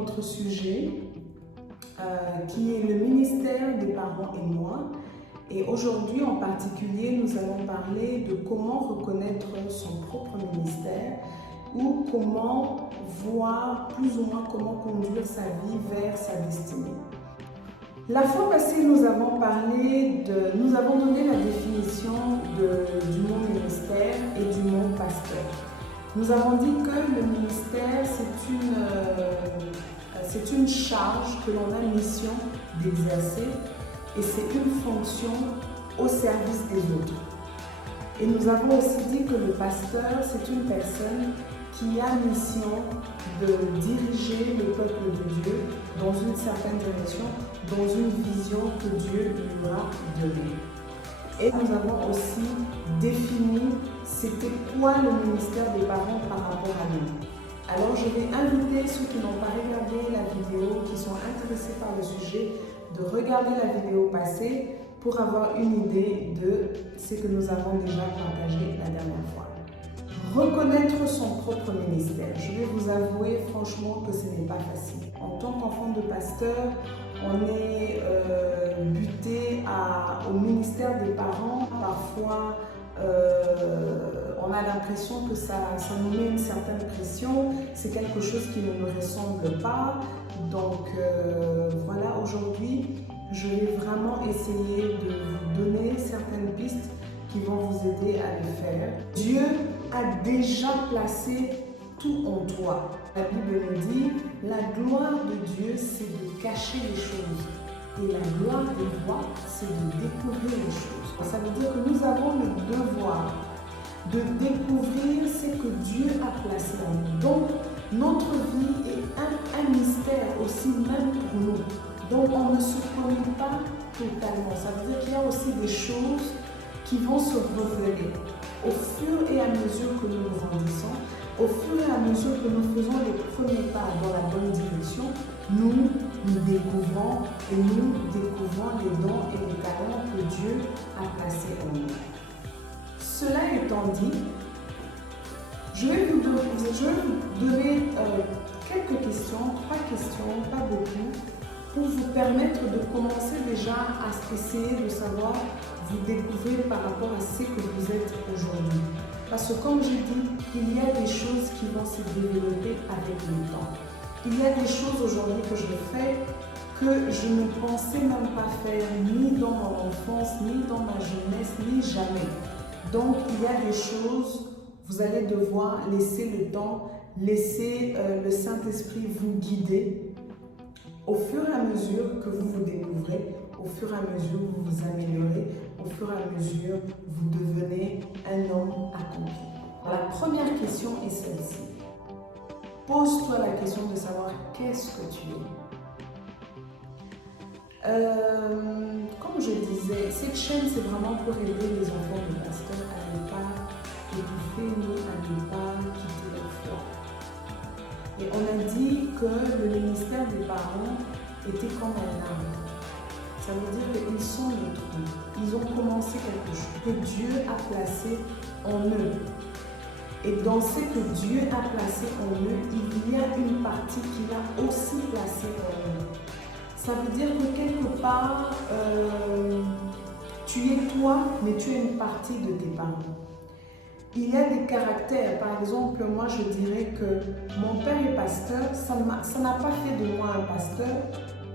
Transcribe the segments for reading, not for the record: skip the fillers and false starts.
notre sujet qui est le ministère des parents et moi. Et aujourd'hui en particulier, nous allons parler de comment reconnaître son propre ministère ou comment voir plus ou moins comment conduire sa vie vers sa destinée. La fois passée, nous avons donné la définition du mot ministère et du mot pasteur. Nous avons dit que le ministère, c'est une charge que l'on a mission d'exercer et c'est une fonction au service des autres. Et nous avons aussi dit que le pasteur, c'est une personne qui a mission de diriger le peuple de Dieu dans une certaine direction, dans une vision que Dieu lui a donnée. Et nous avons aussi défini c'était quoi le ministère des parents par rapport à nous. Alors je vais inviter ceux qui n'ont pas regardé la vidéo, qui sont intéressés par le sujet, de regarder la vidéo passée pour avoir une idée de ce que nous avons déjà partagé la dernière fois. Reconnaître son propre ministère. Je vais vous avouer franchement que ce n'est pas facile. En tant qu'enfant de pasteur, on est buté au ministère des parents. Parfois, on a l'impression que ça nous met une certaine pression. C'est quelque chose qui ne nous ressemble pas. Donc voilà, aujourd'hui, je vais vraiment essayer de vous donner certaines pistes qui vont vous aider à le faire. Dieu a déjà placé tout en toi. La Bible nous dit, la gloire de Dieu, c'est de cacher les choses. Et la gloire des rois, c'est de découvrir les choses. Ça veut dire que nous avons le devoir de découvrir ce que Dieu a placé en nous. Donc, notre vie est un mystère aussi même pour nous. Donc, on ne se connaît pas totalement. Ça veut dire qu'il y a aussi des choses qui vont se révéler au fur et à mesure que nous grandissons, au fur et à mesure que nous faisons les premiers pas dans la bonne direction, nous découvrons les dons et les talents que Dieu a placés en nous. Cela étant dit, je vais vous donner quelques questions, 3 questions, pas beaucoup, pour vous permettre de commencer déjà à essayer de savoir vous découvrir par rapport à ce que vous êtes aujourd'hui. Parce que comme j'ai dit, il y a des choses qui vont se développer avec le temps. Il y a des choses aujourd'hui que je fais que je ne pensais même pas faire ni dans mon enfance, ni dans ma jeunesse, ni jamais. Donc il y a des choses, vous allez devoir laisser le temps, laisser le Saint-Esprit vous guider au fur et à mesure que vous vous découvrez, au fur et à mesure que vous vous améliorez, au fur et à mesure vous devenez un homme accompli. La première question est celle-ci. Pose-toi la question de savoir qu'est-ce que tu es. Comme je disais, cette chaîne c'est vraiment pour aider les enfants de pasteurs à ne pas étouffer ni à ne pas quitter leur foi. Et on a dit que le ministère des parents était comme un arbre. Ça veut dire qu'ils sont le tronc. Ils ont commencé quelque chose que Dieu a placé en eux. Et dans ce que Dieu a placé en eux, il y a une partie qu'il a aussi placée en eux. Ça veut dire que quelque part, tu es toi, mais tu es une partie de tes parents. Il y a des caractères. Par exemple, moi je dirais que mon père est pasteur. Ça n'a pas fait de moi un pasteur,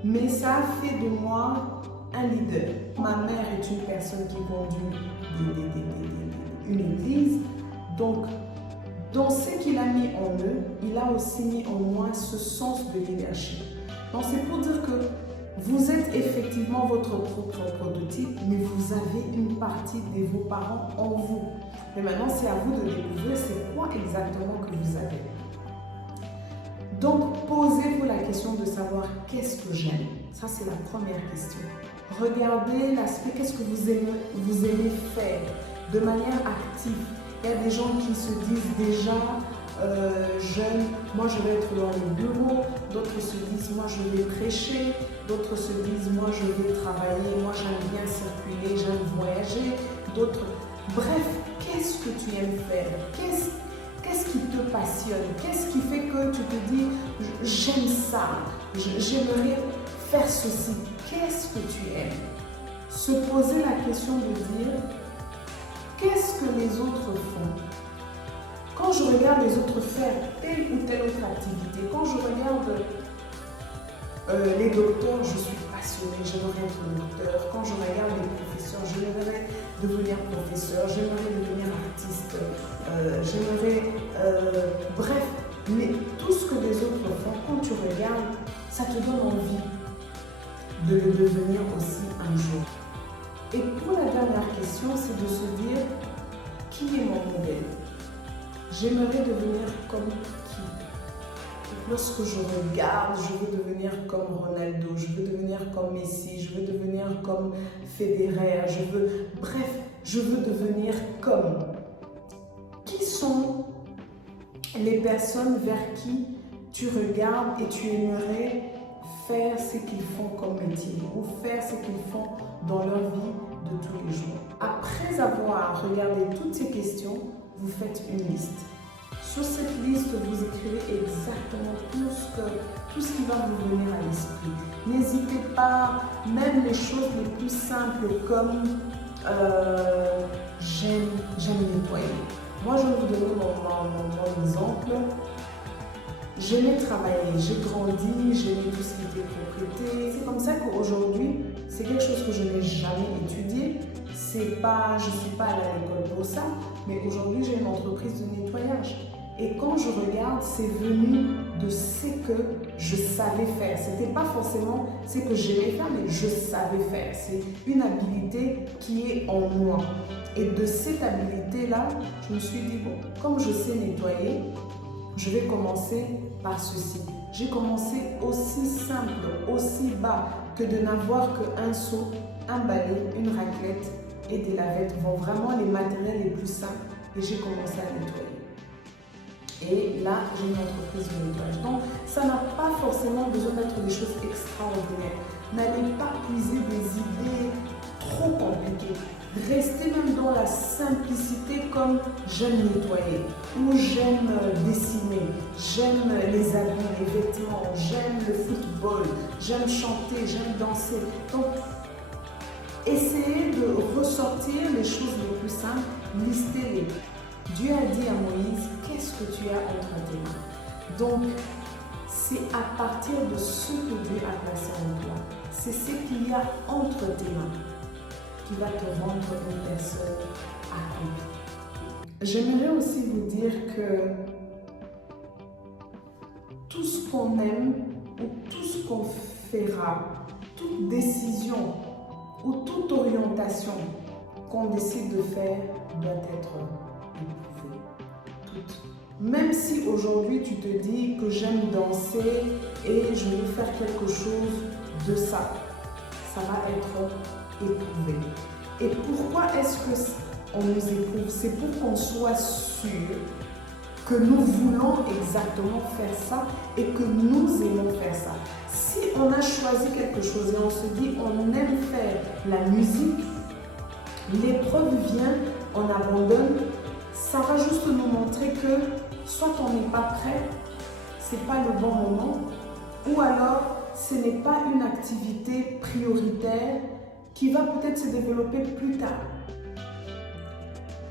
mais ça a fait de moi un leader. Ma mère est une personne qui conduit une église. Donc, dans ce qu'il a mis en eux, il a aussi mis en moi ce sens de leadership. Donc, c'est pour dire que vous êtes effectivement votre propre prototype, mais vous avez une partie de vos parents en vous. Mais maintenant, c'est à vous de découvrir c'est quoi exactement que vous avez. Donc, posez-vous la question de savoir qu'est-ce que j'aime. Ça, c'est la première question. Regardez l'aspect, qu'est-ce que vous aimez faire de manière active. Il y a des gens qui se disent déjà jeunes, moi je vais être dans les bureaux, d'autres se disent moi je vais prêcher, d'autres se disent moi je vais travailler, moi j'aime bien circuler, j'aime voyager, d'autres... Bref, qu'est-ce que tu aimes faire? Qu'est-ce qui te passionne? Qu'est-ce qui fait que tu te dis, j'aime ça, j'aimerais faire ceci? Qu'est-ce que tu aimes? Se poser la question de dire, qu'est-ce que les autres font? Quand je regarde les autres faire telle ou telle autre activité, quand je regarde les docteurs, je suis passionnée, j'aimerais être docteur. Quand je regarde les professeurs, j'aimerais devenir professeur, j'aimerais devenir artiste, bref, mais tout ce que les autres font, quand tu regardes, ça te donne envie de le devenir aussi un jour. Et pour la dernière question, c'est de se dire, qui est mon modèle? J'aimerais devenir comme qui? Lorsque je regarde, je veux devenir comme Ronaldo, je veux devenir comme Messi, je veux devenir comme Federer, je veux devenir comme. Qui sont les personnes vers qui tu regardes et tu aimerais faire ce qu'ils font comme métier ou faire ce qu'ils font dans leur vie de tous les jours? Après avoir regardé toutes ces questions, vous faites une liste. Sur cette liste, vous écrivez exactement tout ce qui va vous venir à l'esprit. N'hésitez pas, même les choses les plus simples comme j'aime nettoyer. Moi, je vais vous donner mon exemple. J'aimais travailler, j'ai grandi, j'aimais tout ce qui était propriété. C'est comme ça qu'aujourd'hui, c'est quelque chose que je n'ai jamais étudié. Je ne suis pas allée à l'école pour ça, mais aujourd'hui, j'ai une entreprise de nettoyage. Et quand je regarde, c'est venu de ce que je savais faire. Ce n'était pas forcément ce que j'aimais faire, mais je savais faire. C'est une habilité qui est en moi. Et de cette habilité-là, je me suis dit, bon, comme je sais nettoyer, je vais commencer par ceci. J'ai commencé aussi simple, aussi bas que de n'avoir qu'un seau, un balai, une raclette et des lavettes. Bon, vraiment les matériels les plus simples. Et j'ai commencé à nettoyer. Et là, j'ai une entreprise de nettoyage. Donc, ça n'a pas forcément besoin d'être des choses extraordinaires. N'allez pas puiser des idées trop compliquées. Restez même dans la simplicité comme j'aime nettoyer, ou j'aime dessiner, j'aime les habits, les vêtements, j'aime le football, j'aime chanter, j'aime danser. Donc, essayez de ressortir les choses les plus simples, listez-les. Dieu a dit à Moïse, qu'est-ce que tu as entre tes mains? Donc, c'est à partir de ce que Dieu a placé en toi. C'est ce qu'il y a entre tes mains qui va te rendre une personne accomplie. J'aimerais aussi vous dire que tout ce qu'on aime ou tout ce qu'on fera, toute décision ou toute orientation qu'on décide de faire doit être éprouvée. Toute. Même si aujourd'hui tu te dis que j'aime danser et je veux faire quelque chose de ça, ça va être éprouvé. Et pourquoi est-ce qu'on nous éprouve? C'est pour qu'on soit sûr que nous voulons exactement faire ça et que nous aimons faire ça. Si on a choisi quelque chose et on se dit on aime faire la musique, l'épreuve vient, on abandonne, ça va juste nous montrer que soit on n'est pas prêt, c'est pas le bon moment, ou alors ce n'est pas une activité prioritaire qui va peut-être se développer plus tard.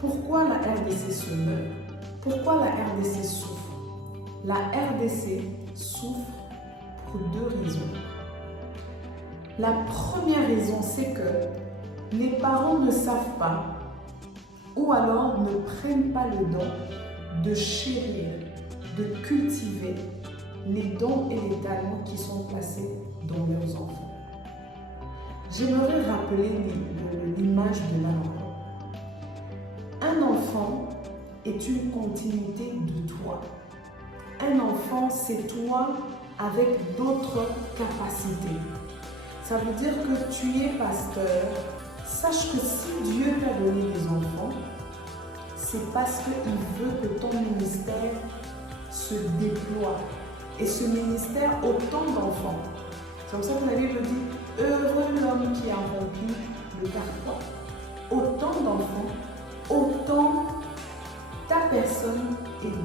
Pourquoi la RDC se meurt? Pourquoi la RDC souffre? La RDC souffre pour deux raisons. La première raison, c'est que les parents ne savent pas ou alors ne prennent pas le don de chérir, de cultiver les dons et les talents qui sont placés dans leurs enfants. J'aimerais rappeler l'image de l'enfant. Un enfant est une continuité de toi. Un enfant, c'est toi avec d'autres capacités. Ça veut dire que tu es pasteur. Sache que si Dieu t'a donné des enfants, c'est parce qu'il veut que ton ministère se déploie. Et ce ministère, autant d'enfants. C'est comme ça que la Bible dit, heureux l'homme qui a rempli le carquois. Autant d'enfants, autant ta personne est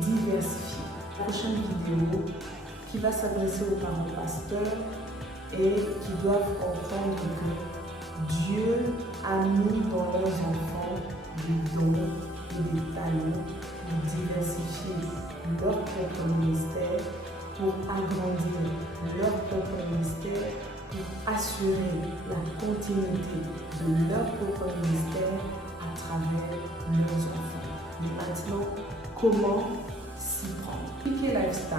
prochaine vidéo qui va s'adresser aux parents pasteurs et qui doivent comprendre que Dieu a mis dans leurs enfants des dons et des talents pour diversifier leur propre ministère, pour agrandir leur propre ministère, pour assurer la continuité de leur propre ministère à travers leurs enfants. Mais maintenant, comment s'y prendre? PK Lifestyle,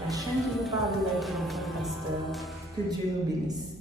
la chaîne qui vous parle de la vie d'enfant pasteur. Que Dieu nous bénisse.